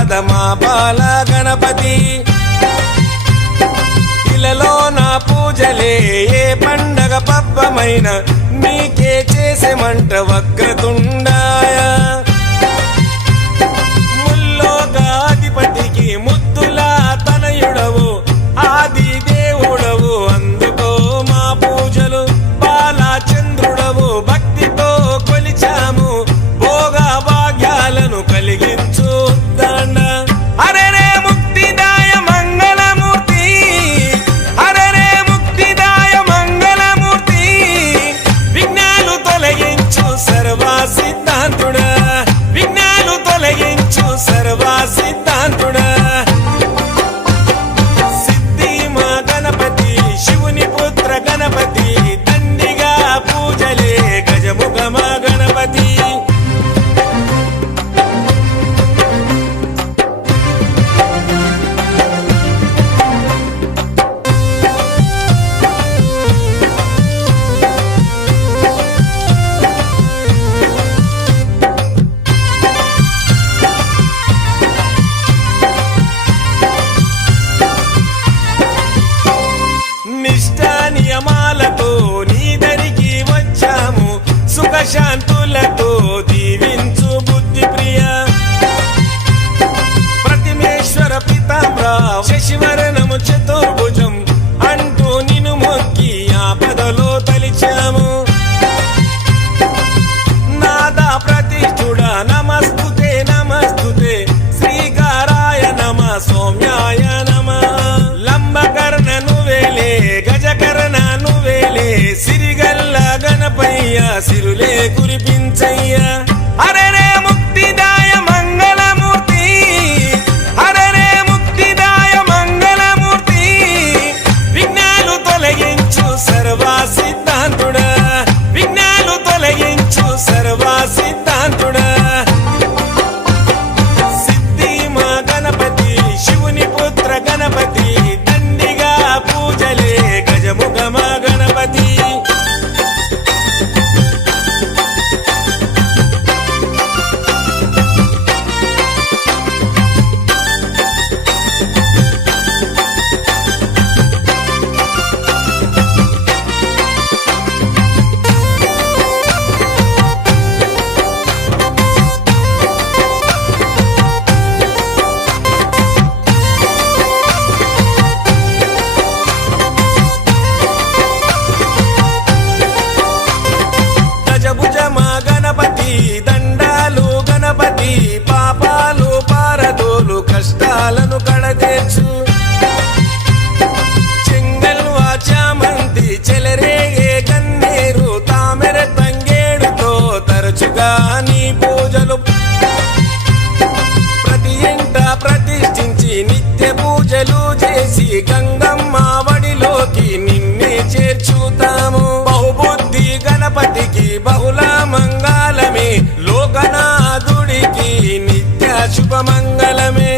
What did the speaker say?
బాధ మా బాల గణపతి ఇలలో నా పూజలే ఏ పండగ పబ్బమైన నీకే చేసేమంట వక్రతుండాయ ముల్లోకాధిపతికి ముద్దులా తనయుడవు ఆది దేవుడవు అందుకో మా పూజలు బాలచంద్రుడవు భక్తితో కొలిచాము భోగ భాగ్యాలను కలిగించు దండ అరే రే ముక్తిదాయ మంగళమూర్తి అరే రే ముక్తిదాయ మంగళమూర్తి విఘ్నాలు తొలగించు సర్వ సిద్ధాంతుడా విఘ్నాలు తొలగించు సర్వ సిద్ధాంతుడా సిద్ధి మా గణపతి శివుని పుత్ర గణపతి దండిగా పూజలే గజముఖ మా గణపతి నిష్ఠా నియమాలతో నీ దరికి వచ్చాము సుఖశాంతులతో దీవించు బుద్ధి ప్రియ ప్రతిమేశ్వర పితామ్ర శశివరణము చతుర్భుజం అంటూ నిన్ను మొక్కి ఆపదలో తలిచాము నాద ప్రతిష్ఠుడ నమస్తుతే నమస్తుతే శ్రీకారాయ నమ సౌమ్యాయ నమ లంబకర్ణ నువ్వేలే గజకర్ణ నువ్వేలే సిరిగల్ల గణపయ్య సిరులే కురిపించయ్య అరే రే ముక్తిదాయ మంగళమూర్తి అరే రే ముక్తిదాయ మంగళమూర్తి విఘ్నాలు తొలగించు సర్వ సిద్ధాంతుడా విఘ్నాలు తొలగించు సర్వ సిద్ధాంతుడా సిద్ధి మా గణపతి శివుని పుత్ర గణపతి దండిగా పూజలే గజముఖ మా గణపతి గజభుజ మా గణపతి దండాలు గణపతి పాపాలు పారదోలు కష్టాలను కడతీర్చు చెంగల్వా చామంతి చెలరేగే గన్నేరు తామెర తంగేడుతో తరచుగా నీ పూజలు ప్రతి ఇంట ప్రతిష్ఠించి నిత్య పూజలు చేసి గంగమ్మ వడిలోకి నిన్నే చేర్చుతాము బహుబుద్ధి గణపతికి బహుళ మంగళమే లోకనాథుడికి నిత్య శుభ మంగళమే